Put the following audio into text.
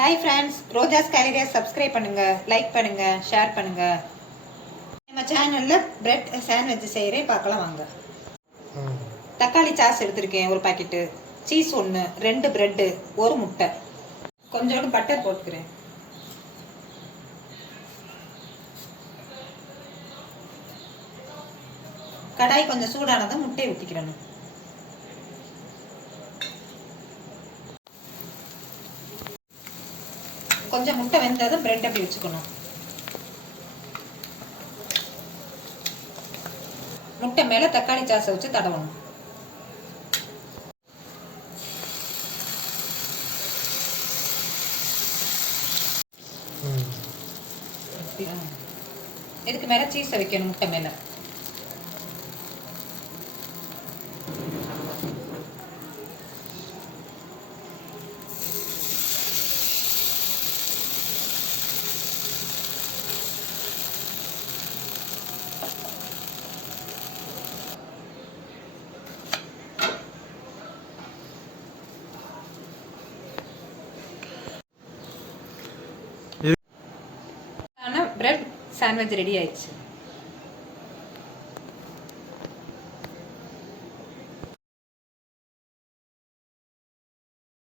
Hi friends, ரோஜாஸ் கேலரியா subscribe பண்ணுங்க, like பண்ணுங்க, share பண்ணுங்க. நம்ம சேனலில் பிரெட் சாண்ட்விச் செய்கிறேன், பார்க்கலாம் வாங்க. தக்காளி சாஸ் எடுத்திருக்கேன் ஒரு பாக்கெட்டு, சீஸ் 1, 2 பிரெட்டு, ஒரு முட்டை, கொஞ்சோண்டு பட்டர் போட்டுக்கிறேன். கடாய் கொஞ்சம் சூடானதும் முட்டையை ஊற்றிக்கிறேன். கொஞ்சம் முட்டை வெந்ததும் பிரெட் அப்படி வச்சுக்கணும். முட்டை மேல தக்காளி சாஸை வச்சு தடவணும். இதுக்கு மேல சீஸை வைக்கணும் முட்டை மேல. பிரெட் சாண்ட்விச் ரெடி ஆயிடுச்சு.